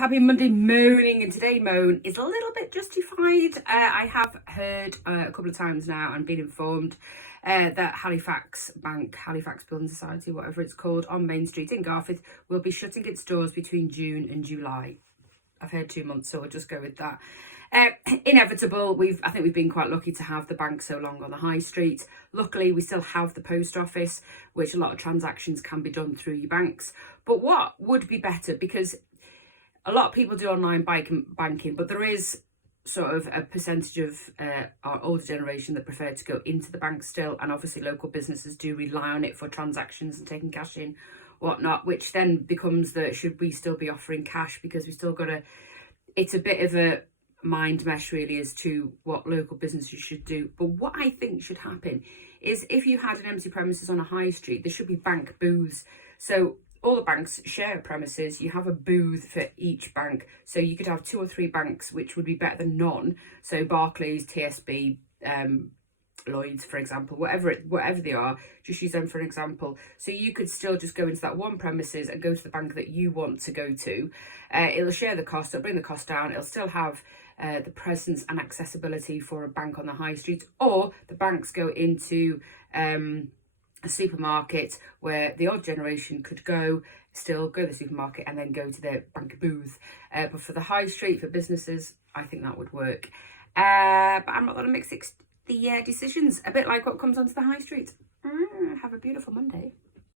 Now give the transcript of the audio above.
happy Monday moaning, and today moan is a little bit justified. I have heard a couple of times now and been informed that Halifax Bank, Halifax Building Society, whatever it's called, on Main Street in Garforth will be shutting its doors between June and July. I've heard 2 months, so we'll just go with that. Inevitable. I think we've been quite lucky to have the bank so long on the high street. Luckily, we still have the post office, which a lot of transactions can be done through your banks. But what would be better, because a lot of people do online banking, but there is sort of a percentage of our older generation that prefer to go into the bank still, and obviously local businesses do rely on it for transactions and taking cash in, whatnot, which then becomes the should we still be offering cash, because we still got to, it's a bit of a mind mesh really as to what local businesses should do. But what I think should happen is, if you had an empty premises on a high street, there should be bank booths. So all the banks share premises, you have a booth for each bank, so you could have 2 or 3 banks, which would be better than none. So Barclays, TSB, Lloyds, for example, whatever they are, just use them for an example. So you could still just go into that one premises and go to the bank that you want to go to. It'll share the cost, it'll bring the cost down, it'll still have the presence and accessibility for a bank on the high street. Or the banks go into a supermarket where the old generation could still go to the supermarket and then go to their bank booth. But for the high street, for businesses, I think that would work. But I'm not going to mix the decisions, a bit like what comes onto the high street. Have a beautiful Monday.